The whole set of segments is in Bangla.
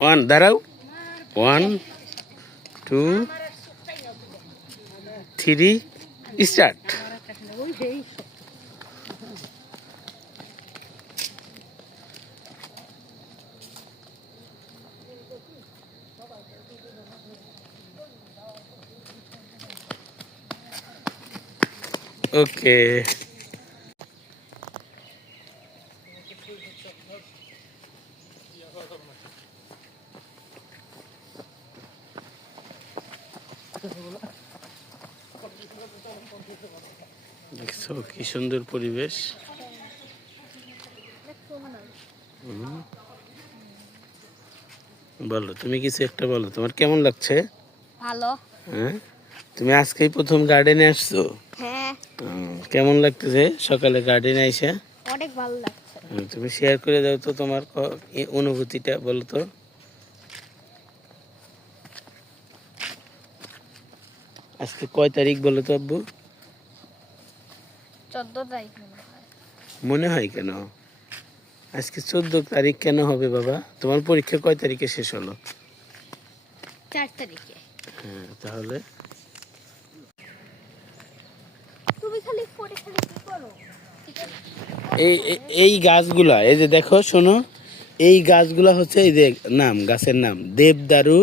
ওয়ান দাঁড়াও, 1 2 3 স্টার্ট। ওকে, দেখছো কি সুন্দর পরিবেশ। বলো, তুমি কিছু একটা বলো, তোমার কেমন লাগছে? ভালো। হ্যাঁ, তুমি আজকেই প্রথম গার্ডেনে আসছো? হ্যাঁ। কেমন লাগতেছে সকালে গার্ডেনে এসে? অনেক ভালো লাগছে। তুমি শেয়ার করে দাও তো তোমার অনুভূতিটা, বলো তো। আজকে কয় তারিখ বলো তো আব্বু? 14 তারিখ মনে হয় কেন আজকে 14 তারিখ কেন হবে বাবা? তোমার পরীক্ষা কয় তারিখে শেষ হলো? 4 তারিখে। হ্যাঁ, তাহলে তুমি খালি ফোনে খালি কি করো? এই গাছগুলা, এই যে দেখো, শোনো, এই গাছগুলা হচ্ছে, এই যে গাছের নাম দেবদারু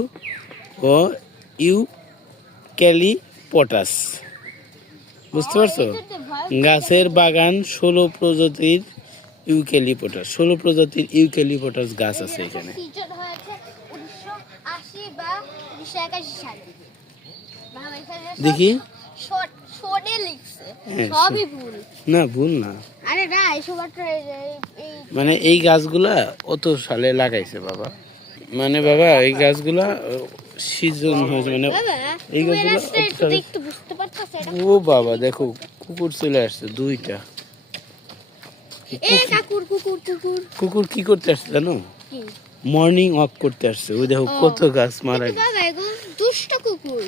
ও ইউক্যালিপটাস। বুঝতে পারছো? গাছের বাগান 16 প্রজাতির ইউক্যালিপটাস, 16 প্রজাতির ইউক্যালিপটাস গাছ আছে এখানে। সিজন হয়েছে 1980 বা 1981 সালে। বাবা এখানে দেখি, শোনে লিখছে। হ্যাঁ, সবই ভুল। না ভুল না, আরে না, এসব মানে এই গাছগুলা অত সালে লাগাইছে বাবা, মানে বাবা এই গাছগুলা সিজন হয়েছে, মানে এই গাছগুলা অত সালে। একটু বুঝতে পারতাছ? ও বাবা, দেখো কুকুর চলে আসছে 2টা। কুকুর কি করতে আসছে জানো? মর্নিং ওয়াক করতে আসছে। ওই দেখো কত গাছ মারা গেছে। বাবা এগুলো দুষ্ট কুকুর।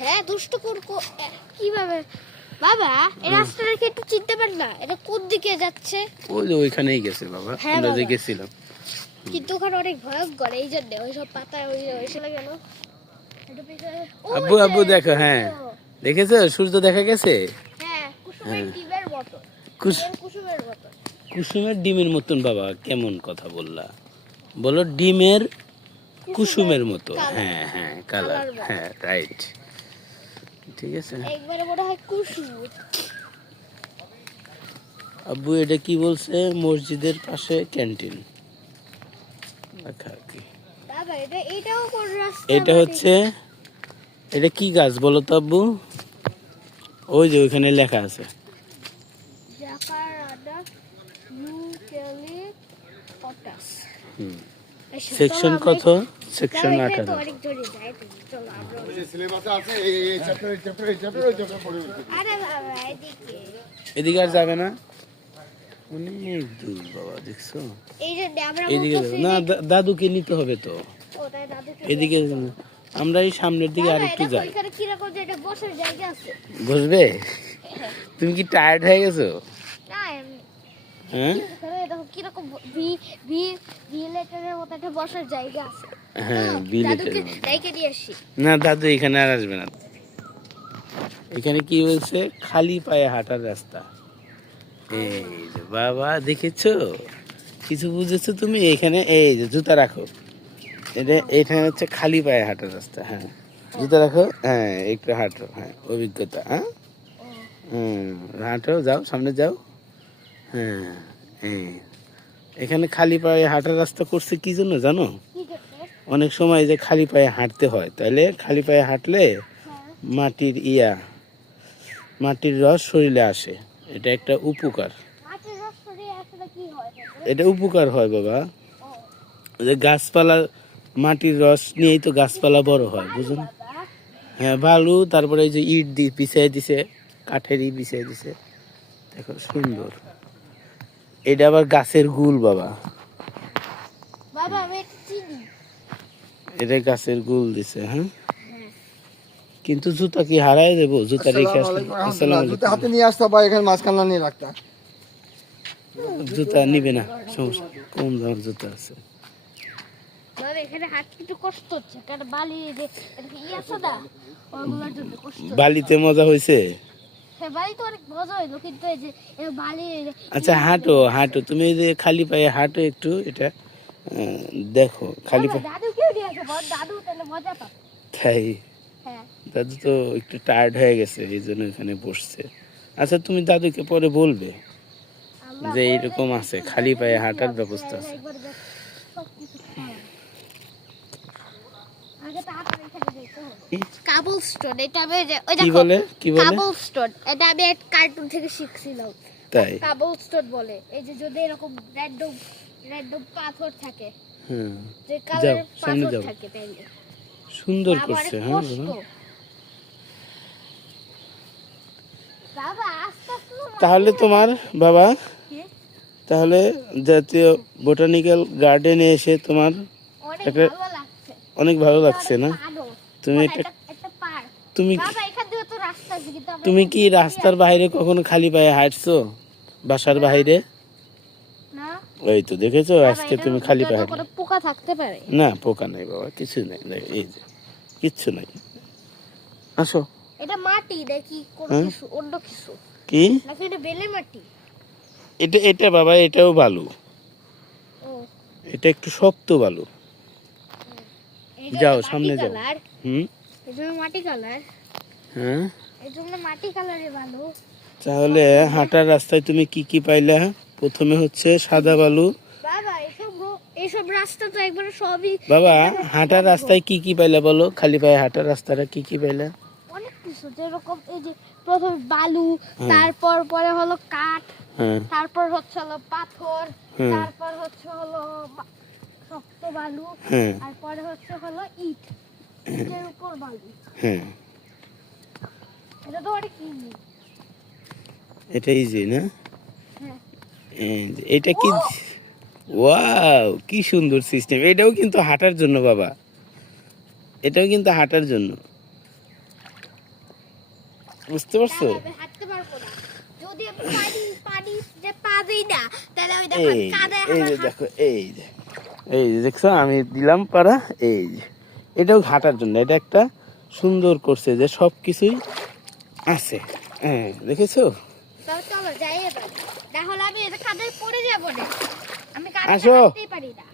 হ্যাঁ, দুষ্ট কুকুর। কিভাবে বাবা এই রাস্তাটা কি একটু চিনতে পার না? এটা কোন দিকে যাচ্ছে? ওই যে ওইখানেই গেছে বাবা, আমরা যে গেছিলাম। কিন্তু ওখানে অনেক ভয়ঙ্কর, এই জন্য ওই সব পাতা ওই চলে গেল। আব্বু আব্বু দেখো, হ্যাঁ দেখেছো সূর্য দেখা গেছে। হ্যাঁ, কুসুমের ডিমের মতো। কুসুমের মতো। কুসুমের ডিমের মতন বাবা, কেমন কথা বললা? বলো ডিমের কুসুমের মতো। হ্যাঁ হ্যাঁ, কালার, হ্যাঁ রাইট, ঠিক আছে। একবারে মনে হয় কুসুম। আব্বু এটা কি বলছে? মসজিদের পাশে ক্যান্টিন লেখা কি? বাবা এটাও কোন রাস্তা? এটা হচ্ছে, এটা কি গাছ বলো তো আব্বু? ওই যে ওইখানে লেখা আছে জাকারান্ডা ইউক্যালিপটাস। সেকশন কত? সেকশন 18। অনেক জোরে যায় তো। চলো আমরা এই সিলেবাসে আছে, এই চ্যাপ্টার ওই চ্যাপ্টার পড়ে। আরে বাবা এদিকে। এদিকে আর যাবে না, অনেক দূর বাবা, দেখছো? এই যে আমরা এদিকে যাবে না, দাদুকে নিতে হবে তো। ও তাই দাদুকে। এদিকে আমরা এই সামনের দিকে আরেকটু যাই। এখানে কি রকম যে এটা বসার জায়গা আছে? বসবে? তুমি কি টায়ার্ড হয়ে গেছো? না এমনি। হ্যাঁ, এখানে দেখো কি রকম ভি লেটারের মতো একটা বসার জায়গা আছে। হ্যাঁ দাদুকে রেখে দিয়ে আসি। না, দাদু এখানে আর আসবে না। এখানে কি বলছে? খালি পায়ে হাঁটার রাস্তা। এই যে বাবা, দেখেছো? কিছু বুঝেছো তুমি? এখানে এই যে জুতা রাখো, এখানে হচ্ছে খালি পায়ে হাঁটার রাস্তা। হ্যাঁ, জুতা রাখো, হ্যাঁ একটু হাঁটো, হ্যাঁ অভিজ্ঞতা, হ্যাঁ হাঁটো, যাও সামনে যাও। হ্যাঁ, এখানে খালি পায়ে হাঁটার রাস্তা করছে কি জন্য জানো? অনেক সময় যে খালি পায়ে হাঁটতে হয়, তাহলে খালি পায়ে হাঁটলে মাটির রস শরীরে আসে। এটা একটা উপকার, এটা উপকার হয় বাবা। যে গাছপালা, মাটির রস নিয়েই তো গাছপালা বড় হয়, বুঝুন। হ্যাঁ, বালু, তারপরে এই যে ইট দিয়ে বিছিয়ে দিছে, কাঠের ইট বিছিয়ে দিছে, দেখো সুন্দর। এটা আবার গাছের গুল বাবা, এটা গাছের গুল দিছে। হ্যাঁ, কিন্তু জুতা কি হারাই দেবো? জুতা রেখে আসলে জুতা হাতে নিয়ে আসতে হবে, এখানে মাঝখানে নিয়ে রাখতা। জুতা নিবে না, সমস্যা, কম দামের জুতা আছে। কারণ এখানে হাঁটতে একটু কষ্ট হচ্ছে, কারণ বালি যে আছে না, ওগুলোর জন্য কষ্ট হচ্ছে। বালিতে মজা হয়েছে? হ্যাঁ, বালি তো অনেক মজা হইলো, কিন্তু এই যে বালি আচ্ছা হাঁটো হাঁটো, তুমি এই যে খালি পায়ে হাঁটো একটু, এটা দেখো খালি পায়ে। দাদু কেউ নিয়ে আসো, দাদু তাহলে মজা পাবে। তাই? হ্যাঁ, দাদু তো একটু টায়ার্ড হয়ে গেছে, এই জন্য এখানে বসছে। আচ্ছা তুমি দাদুকে পরে বলবে আমরা যে এইরকম আছে, খালি পায়ে হাঁটার ব্যবস্থা আছে। একবার সবকিছু খাওয়া। আগে তাড়াতাড়ি এখানে যেতে হবে। কাবলস্টোন, এটা আমি ওই কি দেখো বলে কি বলে? কাবলস্টোন, এটা আমি এক কার্টুন থেকে শিখছিলাম। তাই? কাবলস্টোন বলে এই যে যদি এরকম র্যান্ডম র্যান্ডম পাথর থাকে, হ্যাঁ যে যাও কালারের সামনে পাথর যাও, থাকে, তাইলে সুন্দর বাবা করছে। অনেক হ্যাঁ কষ্ট। বাবা। বাবা আস্তে আস্তে তাহলে তোমার বাবা, কি? তাহলে জাতীয় বোটানিক্যাল গার্ডেনে এসে তোমার অনেক একটা- ভালো লাগছে। অনেক ভালো লাগছে না? ভালো। তুমি একটা একটা একটা পার্ক। তুমি বাবা এখান দিয়ে তো রাস্তা আছে, কিন্তু আমরা তুমি এখান কি দিয়ে রাস্তার বাইরে কখনো খালি পায়ে হাঁটছো? বাসার বাইরে? না ওই তো দেখেছো, বাবা, আজকে এটার তুমি মধ্যে খালি তো পায়ে কোনো হাঁটলে। পোকা থাকতে পারে। না পোকা নাই বাবা, কিছু নাই, এই যে কিচ্ছু নাই। আসো। এটা মাটি নাকি কোনো হ্যাঁ? কিছু অন্য কিছু, কি নাকি এটা বেলে মাটি? এটা? এটা বাবা এটাও বালু, ও এটা একটু শক্ত বালু। এই যে যাও, মাটি সামনে যাও। কালার, হুম। এই জন্য মাটি কালার, হ্যাঁ, এই জন্য মাটি কালারে ভালো। তাহলে হাঁটার রাস্তায় তুমি কি কি পাইলা? প্রথমে হচ্ছে সাদা বালু। বাবা এইসব রাস্তা তো একবারে সবই বাবা হাঁটার রাস্তায় কি কি পাইলা বলো? খালি পায়ে হাঁটার রাস্তাটা কি কি পাইলা? অনেক কিছু, যেরকম এই যে প্রথমে বালু, হ্যাঁ। তারপর পরে হলো কাঠ, হ্যাঁ তারপর হচ্ছে হলো পাথর, হুম। তারপর হচ্ছে হলো শক্ত বালু, হ্যাঁ আর পরে হচ্ছে হলো ইট, ইটের উপর বালু। হ্যাঁ, এটা তো অনেক ইজি। এটা ইজি না? হ্যাঁ, এই যে, এটা কি? ওয়াও, কি সুন্দর সিস্টেম! এটাও কিন্তু হাঁটার জন্য বাবা, এটাও কিন্তু হাঁটার জন্য, বুঝতে পারছো? আমি হাঁটতে পারবো না যদি আমি পানি যে পা দিই না, তাহলে ওই দেখো এই কাদায় এই আমার যে দেখো, এই যে দেখছো, আমি দিলাম পারা। এই যে এটাও হাঁটার জন্য, এটা একটা সুন্দর করছে যে সব কিছুই আছে। হ্যাঁ দেখেছো? চলো যাই এবার, তাহলে আমি এটা কাদায় পড়ে যাবো না, আমি কাদায় আসো। হাঁটতেই পারি না।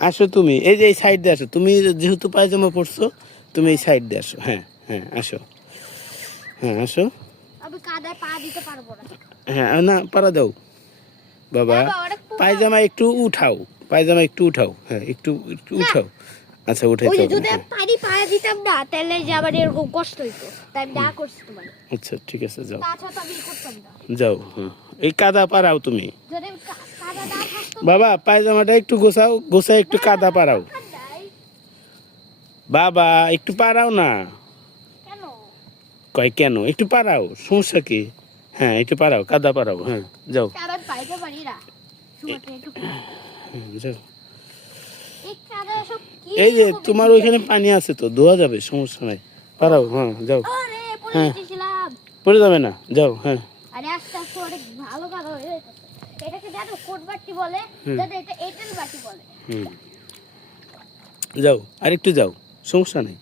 আসো তুমি, এই যে এই সাইড দিয়ে আসো, তুমি যেহেতু পায়জামা পরছো, তুমি এই সাইড দিয়ে আসো। হ্যাঁ হ্যাঁ আসো, হ্যাঁ আসো। আমি কাদায় পা দিতে পারবো না। হ্যাঁ না, পারা দাও বাবা। বাবা, অনেক পোকা। পায়জামা একটু উঠাও, পায়জামা একটু উঠাও। হ্যাঁ একটু একটু উঠাও। আচ্ছা ওই উঠাইতে যে হবে যদি না, আমি পানি পায়ে দিতাম না, তাহলে যে আমার এরকম কষ্ট হইতো, তাই আমি না করছি তোমার। আচ্ছা ঠিক আছে, যাও তাছাড়া তো আমি করতাম না। যাও। হ্যাঁ এই কাদা পারাও তুমি যদি আমি কাদা না থাকতো, বাবা, পায়জামাটা একটু গোছাও, গোছায় একটু কাদা পারাও ঠান্ডায় বাবা, একটু পারাও না। কেন? কয় কেন? একটু পারাও, সমস্যা কি? হ্যাঁ একটু পারাও, কাদা পারাও। হ্যাঁ যাও। কাদা পাইতে পারি না, সময়টা একটু যাও। এই কাদা সব কি এই যে এরকম তোমার এদিকে? ওইখানে পানি আছে তো, ধোয়া যাবে, সমস্যা নাই, পারাও। হ্যাঁ যাও, আরে পড়ে হ্যাঁ। গেছিলাম। পড়ে যাবে না, যাও। হ্যাঁ আরে আস্তে আস্তে অনেক ভালো কাদা হয়ে যাচ্ছে। এটাকে জানো কোট বাটি বলে, হুম। জানো এটা এঁটেল বাটি বলে। হুম, যাও আর একটু যাও, সমস্যা নেই,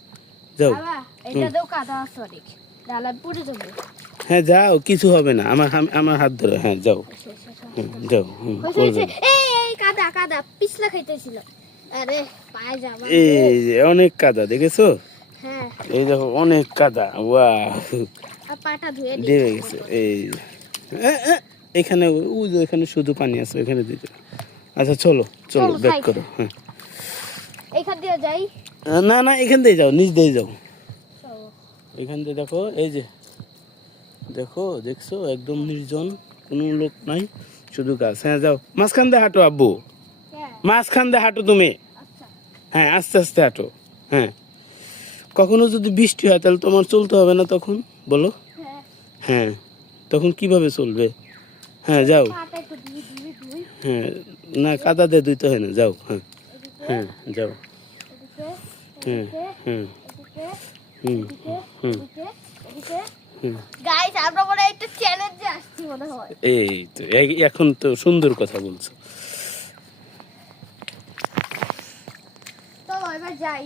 যাও। বাবা এটাতেও কাদা আছে অনেক, তাহলে আমি পড়ে যাবো। হ্যাঁ যাও, কিছু হবে না, আমার হাত ধরে। হ্যাঁ যাও। হুম, যাও। হুম, করবে না। এই কাদা কাদা পিছলা খাইতেছিল। আরে পায়ে যাবা। এই যে অনেক কাদা দেখেছো? হ্যাঁ, এই দেখো অনেক কাদা, ওয়া আর পাটা ধুয়ে দিই। ডেবে গেছে। এই এখানে, ওই যে এখানে শুধু পানি আছে, এখানে দিতে। আচ্ছা চলো চলো, চলো, ব্যাক যাই। করো। হ্যাঁ এইখান দিয়ে যাই। না না, এখান দিয়ে যাও, নিচ দিয়ে যাও। চলো। এখান দিয়ে দেখো, এই যে দেখো, দেখছো একদম নির্জন, কোনো লোক নাই, শুধু গাছ। হ্যাঁ যাও, মাঝখান দিয়ে হাঁটো আব্বু, হ্যাঁ, মাঝখান দিয়ে হাঁটো তুমি। আচ্ছা। হ্যাঁ আস্তে আস্তে হাঁটো। হ্যাঁ, কখনো যদি বৃষ্টি হয় তাহলে তোমার চলতে হবে না তখন, বলো? হ্যাঁ, হ্যাঁ, তখন কিভাবে চলবে? হ্যাঁ যাও। পাটা একটু ধুই। হ্যাঁ না, কাদা দিয়ে ধুইতে হয় না, যাও। হ্যাঁ এদিকে, হ্যাঁ যাও। এদিকে, হ্যাঁ এদিকে, হ্যাঁ এদিকে, হুম এদিকে, হুম এদিকে, এদিকে। হুম। গাইস, আমরা মনে হয় একটা চ্যালেঞ্জে আসছি মনে হয়। এই তো এখন তো সুন্দর কথা বলছো। চলো এবার যাই।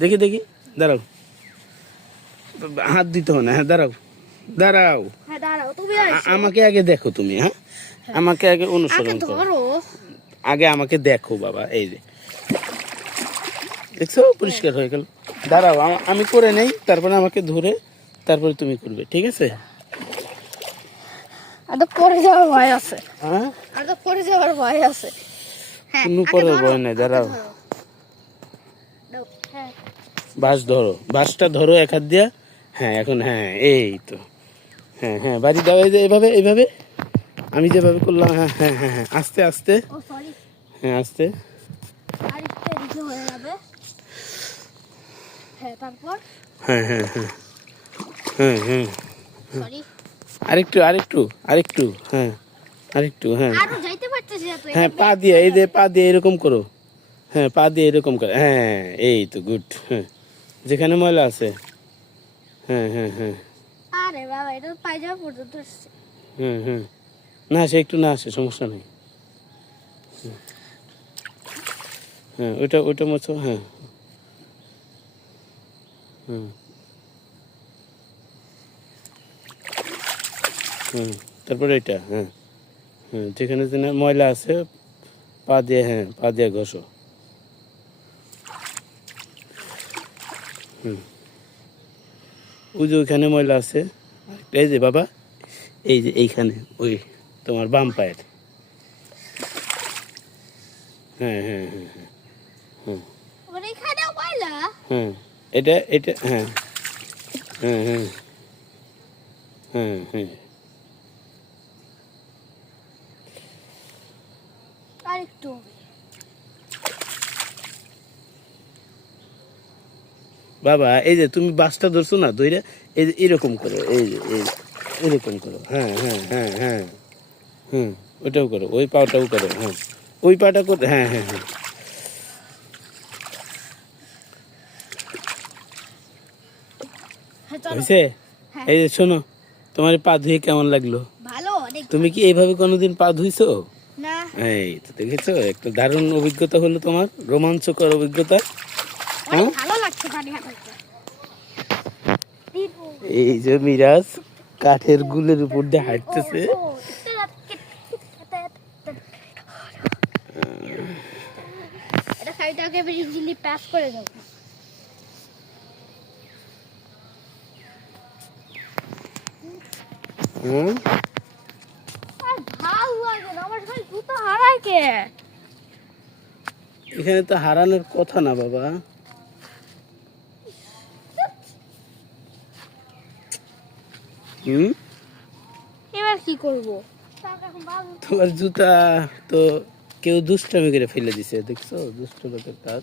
দেখি দেখি, দাঁড়াও, হাত দিতে হবে না, হ্যাঁ দাঁড়াও দাঁড়াও, হ্যাঁ দাঁড়াও, তুমি আসো। আমাকে আগে দেখো তুমি, হ্যাঁ আমাকে আগে আগে অনুসরণ করো, ধরো। আগে আমাকে দেখো বাবা, এই যে দেখছো পরিষ্কার হয়ে গেল। দাঁড়াও আমি করে নেই, তারপরে আমাকে ধরে তারপরে তুমি করবে, ঠিক আছে? আর তো পড়ে যাওয়ার ভয় আছে। হ্যাঁ আর তো পড়ে যাওয়ার ভয় আছে। হ্যাঁ কোনো আগে করার ধরো, ভয় নাই, আগে দাঁড়াও। ধরো। দাও, হ্যাঁ বাঁশ ধরো, বাঁশটা ধরো এক হাত দিয়া, হ্যাঁ এখন হ্যাঁ এই তো, হ্যাঁ হ্যাঁ বাড়ি দাও, এই যে এইভাবে এইভাবে আমি যেভাবে করলাম, হ্যাঁ হ্যাঁ হ্যাঁ হ্যাঁ আস্তে আস্তে, ও সরি, হ্যাঁ আস্তে, আরেকটু এদিকে হয়ে যাবে। হ্যাঁ তারপর হ্যাঁ হ্যাঁ হ্যাঁ হ্যাঁ হ্যাঁ সরি, আরেকটু আরেকটু আরেকটু, হ্যাঁ আরেকটু, হ্যাঁ আরো যাইতে পারতেছি না তো। হ্যাঁ এটা পা back দিয়ে, হয়ে এই যে যাবে। পা দিয়ে এরকম করো, হ্যাঁ পা দিয়ে এরকম করো, হ্যাঁ এই তো গুড, হ্যাঁ যেখানে ময়লা আছে, হ্যাঁ হ্যাঁ হ্যাঁ আরে বাবা, এটা তো পায়জামা পর্যন্ত আসছে। হ্যাঁ হ্যাঁ না আসে, একটু না আসে, সমস্যা নেই, হ্যাঁ ওইটা ওইটা মোছো, হ্যাঁ হুম হুম তারপরে এটা, হ্যাঁ হ্যাঁ যেখানে যেখানে ময়লা আছে পা দিয়ে, হ্যাঁ পা দিয়ে ঘষো, হুম ওই যে ওইখানে ময়লা আছে, এই যে বাবা, এই যে এইখানে ওই তোমার বাম পায়ের, হ্যাঁ হ্যাঁ হ্যাঁ হ্যাঁ হ্যাঁ মানে এখানে ময়লা। হ্যাঁ এটা এটা, হ্যাঁ হ্যাঁ হ্যাঁ হ্যাঁ হ্যাঁ আরেকটু হবে। বাবা এই যে তুমি বাসটা ধরছো না, ধরে এই যে এরকম করো, এই যে এই এরকম করো, হ্যাঁ হ্যাঁ হ্যাঁ হ্যাঁ হুম ওইটাও করো, ওই পাটাও করো, হ্যাঁ ওই পাটা করো, হ্যাঁ হ্যাঁ হ্যাঁ হ্যাঁ চলো। হয়েছে? হ্যাঁ। এই যে শোনো, তোমার পা ধুয়ে কেমন লাগলো? ভালো অনেক। তুমি কি এইভাবে কোনোদিন পা ধুইছো? না এই তো দেখেছো, একটা দারুণ অভিজ্ঞতা হলো তোমার, রোমাঞ্চকর অভিজ্ঞতা। অনেক ভালো লাগছে পানি হাঁটাতে। এই যে মিরাজ কাঠের গুলের উপর দিয়ে হাঁটতেছে, এটা সাইডটাকে ইজিলি পাস করে দাও। হুম আর ভালো লাগে না, আমার ভাই জুতো হারায় কে? এখানে তো হারানোর কথা না বাবা, হুম এবার কি করব? তোমার জুতা তো কেউ দুষ্টামি করে ফেলে দিছে, দেখছো দুষ্ট লোকের কাজ।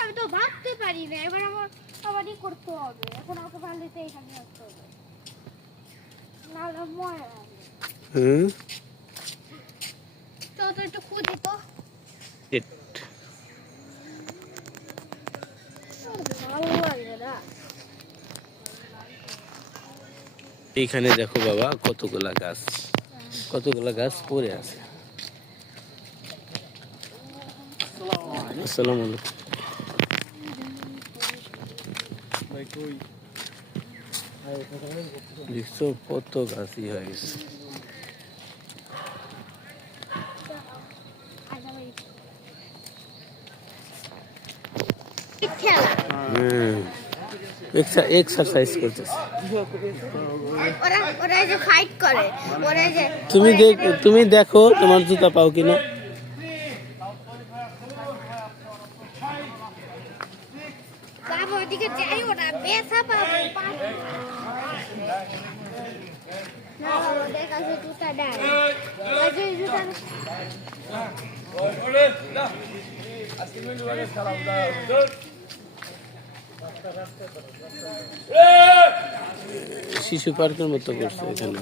আমি তো ভাবতে পারি না, এবার আমার আবারই করতে হবে। এখন আমাকে ভালোতে এখানে আসতে হবে, নাহলে মরে যাবে। হুম চলো তো একটু খুঁজি তো। ভালো লাগে না। এইখানে দেখো বাবা কতগুলা গাছ, কতগুলা গাছ পড়ে আছে। আসসালামু আলাইকুম। দেখছো কত গাছই হয়ে গেছে। এক্সারসাইজ করতেছে। ওরা যে ফাইট করে, ওরা যে তুমি দেখো তোমার জুতা পাও কিনা। বাবা ওদিকে যাইও না, বেসা পাবো। না বাবা, ওদের কাছে জুতা দেয়। ওই জুতা শিশু পার্কের মতো করছে এখানে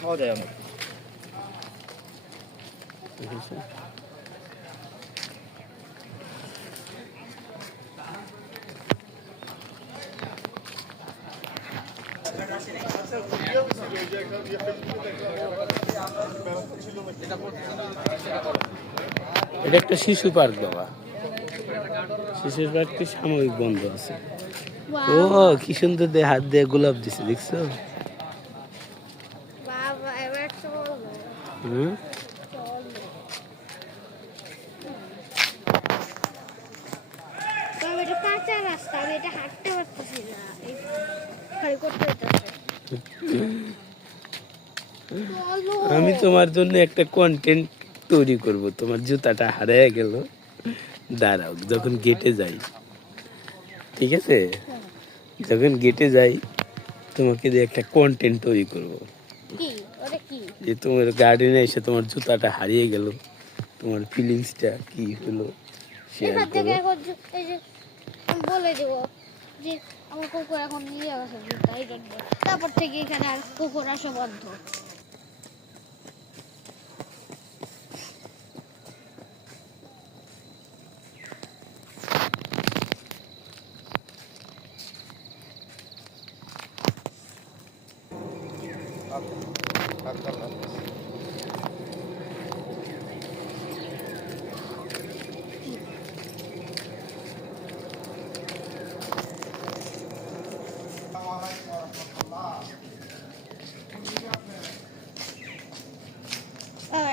খাওয়া যায় অনেক। দেখেছো? এটা একটা শিশু পার্ক বাবা। শিশুর পার্কটি সাময়িক বন্ধ আছে। ও Wow. কি সুন্দর দিয়ে হাত দিয়ে গোলাপ দিছে, দেখছো? বাবা এবার চলো হুম, চলো বাবা এটা কাঁচা রাস্তা আমি এটা হাঁটতে পারতেছি না এই খালি করতে হইতেছে চলো আমি তোমার জন্য একটা কন্টেন্ট তৈরি করব। তোমার জুতাটা হারিয়ে গেল, দাঁড়াও যখন গেটে যাই, ঠিক আছে? যখন গেটে যাই তোমাকে দিয়ে একটা কন্টেন্ট তৈরি করব, কি ওটা কি যে তোমার গার্ডেনে এসে তোমার জুতাটা হারিয়ে গেল, তোমার ফিলিংসটা কি হলো শেয়ার এখান থেকে করো। এখন এই যে আমি বলে দেবো যে আমার কুকুর এখন নিয়ে গেছে জুতা এই জন্য তারপর থেকে এখানে আর কুকুর আসা বন্ধ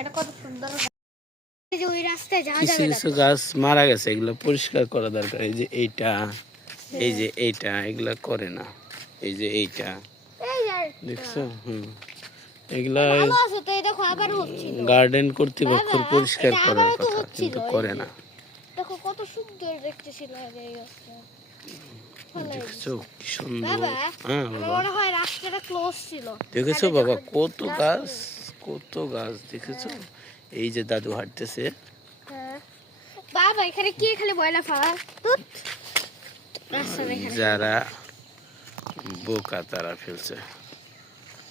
এটা কত সুন্দর এই যে ওই রাস্তায় যাওয়া কিছু যাবে না কিছু গাছ মারা গেছে, এগুলো পরিষ্কার করা দরকার। এই যে এইটা, এই যে এইটা, এগুলা করে না। এই যে এইটা এই যে দেখছো, এগুলা ভালো আছে তো এই দেখো আবার হচ্ছিল গার্ডেন কর্তৃপক্ষের বাবা, পরিষ্কার এটা করার আমারও তো কথা, হচ্ছিল, কিন্তু এই করে যে। না। দেখো কত সুন্দর দেখতেছিল এই গাছটা ভালো দেখছো লাগছে। কি সুন্দর। বাবা হ্যাঁ আমার বাবা, মনে হয় রাস্তাটা ক্লোজ ছিল দেখেছো আরে বাবা দেখো, কত গাছ, ছিল। কত গাছ দেখেছো? এই যে দাদু হাঁটতেছে, হ্যাঁ। বাবা এখানে কি খালি ময়লা ফালা ধুৎ। রাস্তার এখানে যারা বোকা তারা ফেলছে।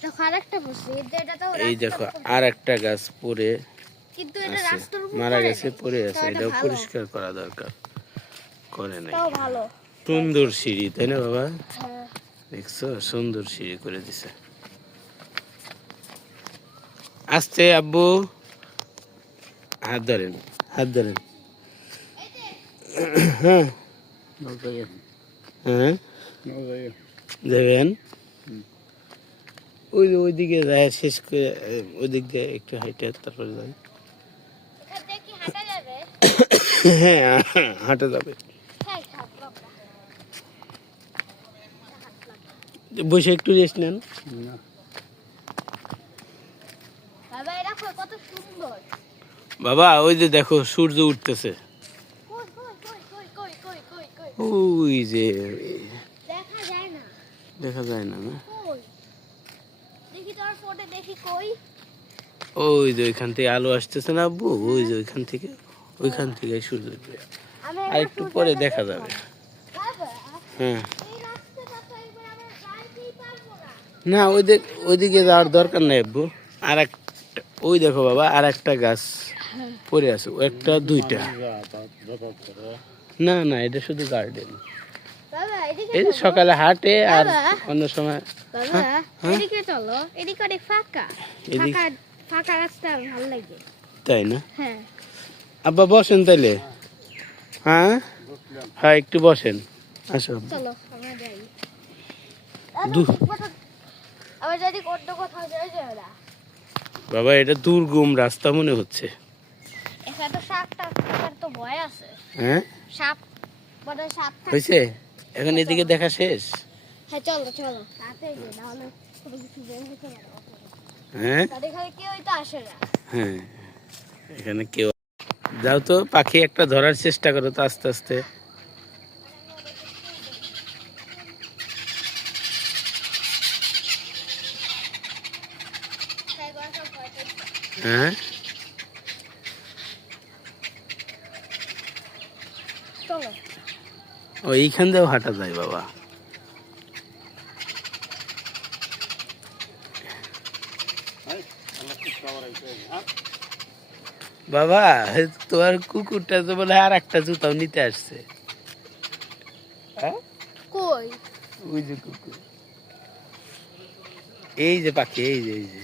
দেখো আরেকটা বসে এটা তো এই দেখো আর একটা গাছ পড়ে কিন্তু এটা আছে, রাস্তার উপর মারা পড়ে গেছে, নাই। পড়ে আছে, তাও এটা এটাও ভালো। পরিষ্কার করা দরকার, করে নাই। তাও ভালো সুন্দর সিঁড়ি, তাই না বাবা? হ্যাঁ দেখছো সুন্দর সিঁড়ি করে দিছে। আস্তে আব্বু, হাত ধরেন, হাত ধরেন। হ্যাঁ হ্যাঁ দেবেন। ওই যে ওইদিকে যায় শেষ করে, ওইদিক দিয়ে একটু হাইটে তারপরে যাই। এখান থেকে কি হাঁটা যাবে হ্যাঁ হাঁটা যাবে। হ্যাঁ থাক বাবা বসে একটু রেস্ট নেন। বাবা এটা কত সুন্দর বাবা ওই যে দেখো সূর্য উঠতেছে, কই কই কই কই কই কই কই কই ওই যে দেখা যায় না দেখা যায় না না, কই দেখি তোর ফটো দেখি কই ওই যে ওইখান থেকে আলো আসতেছে না আব্বু, ওই যে ওইখান থেকে সূর্য উঠবে। আমি আর একটু পরে দেখা যাবে। বাবা হ্যাঁ এই রাস্তাটা তো একবার আমরা যাইতেই পারবো না না ওইদিকে যাওয়ার দরকার নাই আব্বু। আর একটা ওই দেখো বাবা, আর একটা গাছ পড়ে আছে, একটা দুইটা, না না এটা শুধু গার্ডেন। বাবা এদিকে এই যে চলো। সকালে হাঁটে আর বাবা। অন্য সময়। বাবা হ্যাঁ? এদিকে চলো এদিকে অনেক ফাঁকা এদিক- ফাঁকা ফাঁকা রাস্তা আমার ভালো লাগে তাই না হ্যাঁ আব্বা? বসেন তাইলে। হ্যাঁ হ্যাঁ একটু বসেন, আসো আব্বা। চলো আমরা যাই দু- আবার যদি অন্য কোথাও যাই যাবে না বাবা এটা দুর্গম রাস্তা মনে হচ্ছে। এখানে তো সাপ থাকার তো ভয় আছে হ্যাঁ সাপ মানে সাপ থাকে হয়েছে, এখন এদিকে দেখা শেষ। হ্যাঁ চলো চলো তাড়াতাড়ি যাই নাহলে কোনো কিছু বের হতে পারে হ্যাঁ তাদের এখানে কেউই তো আসে না হ্যাঁ এখানে কেউ, যাও তো পাখি একটা ধরার চেষ্টা করো তো আস্তে আস্তে। তাই বড় সব ভয় পেয়েছে। হ্যাঁ চলো ও এইখান দিয়েও হাঁটা যায় বাবা। বাবা তোমার কুকুরটা তো বলে আর একটা জুতাও নিতে আসছে। হ্যাঁ কই ওই যে কুকুর, এই যে পাখি, এই যে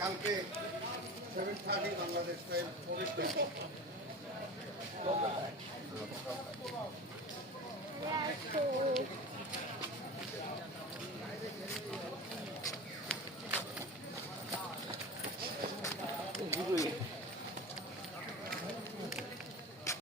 কালকে 7:30 বাংলাদেশ টাইম রাখো।